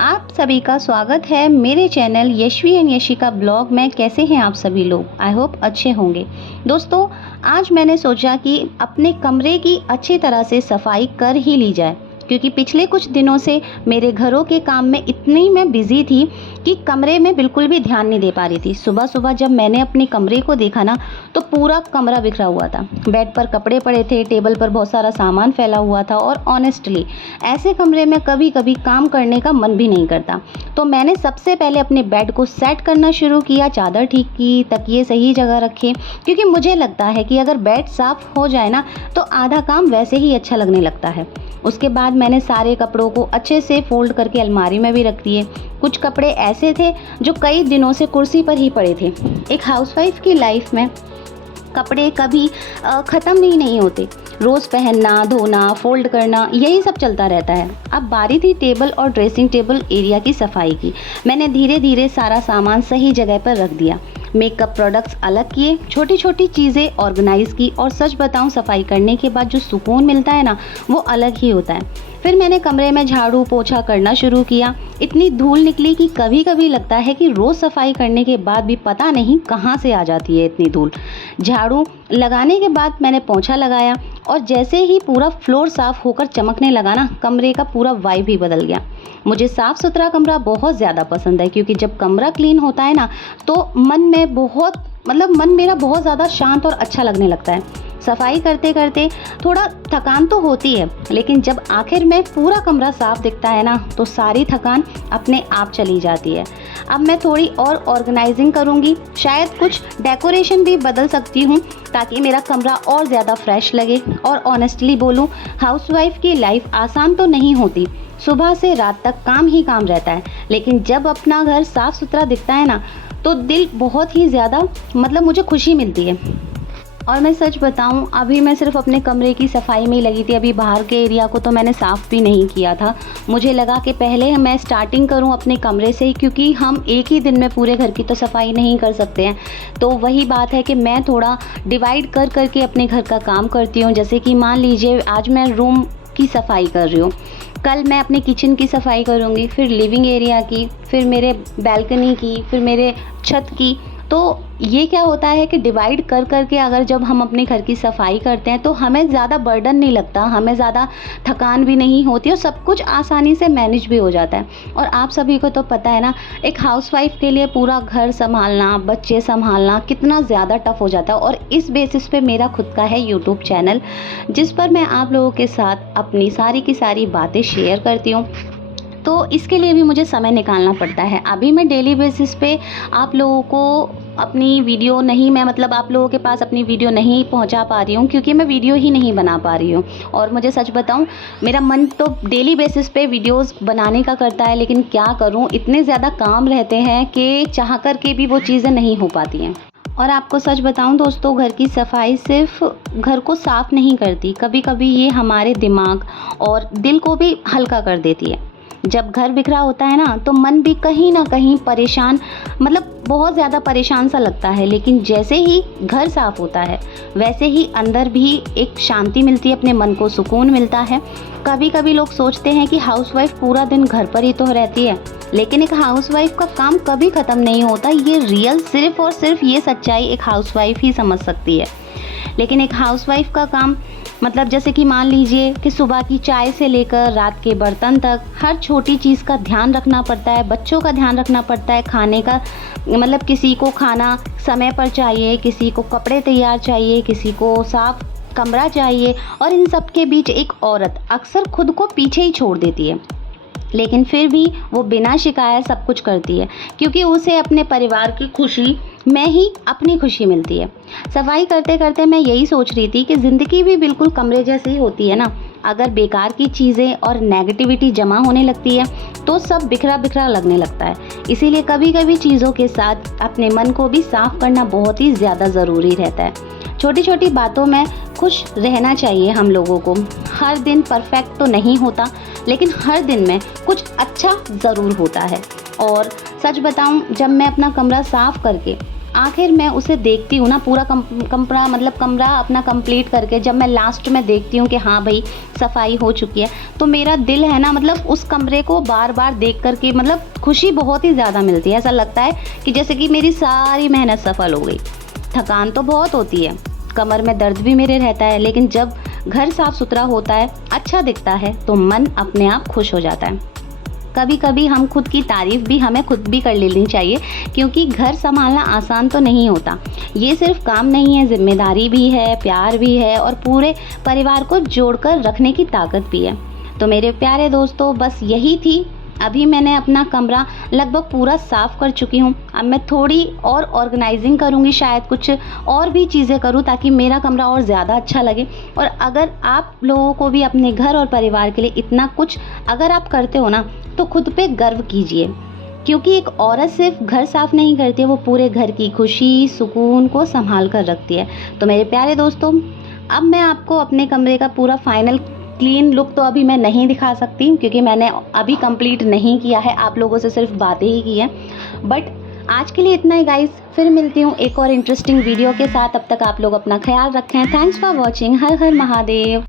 आप सभी का स्वागत है मेरे channel Yashvi and Yashika blog में। कैसे हैं आप सभी लोग? आई होप अच्छे होंगे। दोस्तों, आज मैंने सोचा कि अपने कमरे की अच्छी तरह से सफाई कर ही ली जाए, क्योंकि पिछले कुछ दिनों से मेरे घरों के काम में इतनी मैं बिज़ी थी कि कमरे में बिल्कुल भी ध्यान नहीं दे पा रही थी। सुबह सुबह जब मैंने अपने कमरे को देखा ना, तो पूरा कमरा बिखरा हुआ था। बेड पर कपड़े पड़े थे, टेबल पर बहुत सारा सामान फैला हुआ था और ऑनेस्टली ऐसे कमरे में कभी कभी काम करने का मन भी नहीं करता। तो मैंने सबसे पहले अपने बेड को सेट करना शुरू किया, चादर ठीक की, तकिए सही जगह रखे, क्योंकि मुझे लगता है कि अगर बेड साफ़ हो जाए ना तो आधा काम वैसे ही अच्छा लगने लगता है। उसके बाद मैंने सारे कपड़ों को अच्छे से फोल्ड करके अलमारी में भी रख दिए। कुछ कपड़े ऐसे थे जो कई दिनों से कुर्सी पर ही पड़े थे। एक हाउसवाइफ की लाइफ में कपड़े कभी ख़त्म ही नहीं होते। रोज़ पहनना, धोना, फोल्ड करना, यही सब चलता रहता है। अब बारी थी टेबल और ड्रेसिंग टेबल एरिया की सफाई की। मैंने धीरे धीरे सारा सामान सही जगह पर रख दिया, मेकअप प्रोडक्ट्स अलग किए, छोटी छोटी चीज़ें ऑर्गेनाइज़ की, और सच बताऊं, सफाई करने के बाद जो सुकून मिलता है ना, वो अलग ही होता है। फिर मैंने कमरे में झाड़ू पोछा करना शुरू किया। इतनी धूल निकली कि कभी कभी लगता है कि रोज़ सफाई करने के बाद भी पता नहीं कहाँ से आ जाती है इतनी धूल। झाड़ू लगाने के बाद मैंने पोछा लगाया, और जैसे ही पूरा फ्लोर साफ़ होकर चमकने लगा ना, कमरे का पूरा वाइब ही बदल गया। मुझे साफ़ सुथरा कमरा बहुत ज़्यादा पसंद है, क्योंकि जब कमरा क्लीन होता है ना तो मन मेरा बहुत ज़्यादा शांत और अच्छा लगने लगता है। सफाई करते करते थोड़ा थकान तो होती है, लेकिन जब आखिर में पूरा कमरा साफ दिखता है ना, तो सारी थकान अपने आप चली जाती है। अब मैं थोड़ी और ऑर्गेनाइजिंग करूँगी, शायद कुछ डेकोरेशन भी बदल सकती हूँ ताकि मेरा कमरा और ज़्यादा फ्रेश लगे। और ऑनेस्टली बोलूँ, हाउसवाइफ की लाइफ आसान तो नहीं होती। सुबह से रात तक काम ही काम रहता है, लेकिन जब अपना घर साफ़ सुथरा दिखता है ना, तो दिल बहुत ही ज़्यादा मुझे खुशी मिलती है। और मैं सच बताऊं, अभी मैं सिर्फ अपने कमरे की सफाई में ही लगी थी। अभी बाहर के एरिया को तो मैंने साफ़ भी नहीं किया था। मुझे लगा कि पहले मैं स्टार्टिंग करूं अपने कमरे से ही, क्योंकि हम एक ही दिन में पूरे घर की तो सफाई नहीं कर सकते हैं। तो वही बात है कि मैं थोड़ा डिवाइड कर करके अपने घर का काम करती हूँ। जैसे कि मान लीजिए, आज मैं रूम की सफाई कर रही हूँ, कल मैं अपने किचन की सफाई करूँगी, फिर लिविंग एरिया की, फिर मेरे बैल्कनी की, फिर मेरे छत की। तो ये क्या होता है कि डिवाइड कर करके अगर जब हम अपने घर की सफाई करते हैं तो हमें ज़्यादा बर्डन नहीं लगता, हमें ज़्यादा थकान भी नहीं होती, और सब कुछ आसानी से मैनेज भी हो जाता है। और आप सभी को तो पता है ना, एक हाउसवाइफ के लिए पूरा घर संभालना, बच्चे संभालना कितना ज़्यादा टफ हो जाता है। और इस बेसिस पे मेरा खुद का है यूट्यूब चैनल, जिस पर मैं आप लोगों के साथ अपनी सारी की सारी बातें शेयर करती हूँ। तो इसके लिए भी मुझे समय निकालना पड़ता है। अभी मैं डेली बेसिस पे आप लोगों को अपनी वीडियो नहीं मैं मतलब आप लोगों के पास अपनी वीडियो नहीं पहुंचा पा रही हूं, क्योंकि मैं वीडियो ही नहीं बना पा रही हूं। और मुझे सच बताऊं, मेरा मन तो डेली बेसिस पे वीडियोस बनाने का करता है, लेकिन क्या करूं, इतने ज़्यादा काम रहते हैं कि चाह कर के भी वो चीज़ें नहीं हो पाती हैं। और आपको सच बताऊं दोस्तों, घर की सफाई सिर्फ घर को साफ़ नहीं करती, कभी कभी ये हमारे दिमाग और दिल को भी हल्का कर देती है। जब घर बिखरा होता है ना, तो मन भी कहीं ना कहीं परेशान, बहुत ज़्यादा परेशान सा लगता है। लेकिन जैसे ही घर साफ़ होता है, वैसे ही अंदर भी एक शांति मिलती है, अपने मन को सुकून मिलता है। कभी कभी लोग सोचते हैं कि हाउसवाइफ पूरा दिन घर पर ही तो रहती है, लेकिन एक हाउसवाइफ का काम कभी ख़त्म नहीं होता। ये रियल सिर्फ़ और सिर्फ ये सच्चाई एक हाउसवाइफ ही समझ सकती है। लेकिन एक हाउसवाइफ का काम जैसे कि मान लीजिए कि सुबह की चाय से लेकर रात के बर्तन तक हर छोटी चीज़ का ध्यान रखना पड़ता है, बच्चों का ध्यान रखना पड़ता है, खाने का किसी को खाना समय पर चाहिए, किसी को कपड़े तैयार चाहिए, किसी को साफ कमरा चाहिए। और इन सब के बीच एक औरत अक्सर खुद को पीछे ही छोड़ देती है, लेकिन फिर भी वो बिना शिकायत सब कुछ करती है, क्योंकि उसे अपने परिवार की खुशी में ही अपनी खुशी मिलती है। सफाई करते करते मैं यही सोच रही थी कि ज़िंदगी भी बिल्कुल कमरे जैसी ही होती है ना। अगर बेकार की चीज़ें और नेगेटिविटी जमा होने लगती है तो सब बिखरा बिखरा लगने लगता है। इसीलिए कभी कभी चीज़ों के साथ अपने मन को भी साफ करना बहुत ही ज़्यादा ज़रूरी रहता है। छोटी छोटी बातों में खुश रहना चाहिए हम लोगों को। हर दिन परफेक्ट तो नहीं होता, लेकिन हर दिन में कुछ अच्छा ज़रूर होता है। और सच बताऊं, जब मैं अपना कमरा साफ़ करके आखिर मैं उसे देखती हूँ ना, पूरा कमरा अपना कंप्लीट करके जब मैं लास्ट में देखती हूँ कि हाँ भाई सफाई हो चुकी है, तो मेरा दिल है ना, मतलब उस कमरे को बार बार देख कर के मतलब खुशी बहुत ही ज़्यादा मिलती है। ऐसा लगता है कि जैसे कि मेरी सारी मेहनत सफल हो गई। थकान तो बहुत होती है, कमर में दर्द भी मेरे रहता है, लेकिन जब घर साफ़ सुथरा होता है, अच्छा दिखता है, तो मन अपने आप खुश हो जाता है। कभी कभी हम खुद की तारीफ़ भी हमें खुद भी कर लेनी चाहिए, क्योंकि घर संभालना आसान तो नहीं होता। ये सिर्फ काम नहीं है, जिम्मेदारी भी है, प्यार भी है और पूरे परिवार को जोड़कर रखने की ताकत भी है। तो मेरे प्यारे दोस्तों, बस यही थी। अभी मैंने अपना कमरा लगभग पूरा साफ़ कर चुकी हूँ। अब मैं थोड़ी और ऑर्गेनाइजिंग करूँगी, शायद कुछ और भी चीज़ें करूँ ताकि मेरा कमरा और ज़्यादा अच्छा लगे। और अगर आप लोगों को भी अपने घर और परिवार के लिए इतना कुछ अगर आप करते हो ना, तो खुद पे गर्व कीजिए, क्योंकि एक औरत सिर्फ घर साफ़ नहीं करती है, वो पूरे घर की खुशी सुकून को संभाल कर रखती है। तो मेरे प्यारे दोस्तों, अब मैं आपको अपने कमरे का पूरा फाइनल क्लीन लुक तो अभी मैं नहीं दिखा सकती, क्योंकि मैंने अभी कंप्लीट नहीं किया है, आप लोगों से सिर्फ बातें ही की हैं। बट आज के लिए इतना ही गाइस, फिर मिलती हूँ एक और इंटरेस्टिंग वीडियो के साथ। तब तक आप लोग अपना ख्याल रखें। Thanks for watching. Her her Mahadev.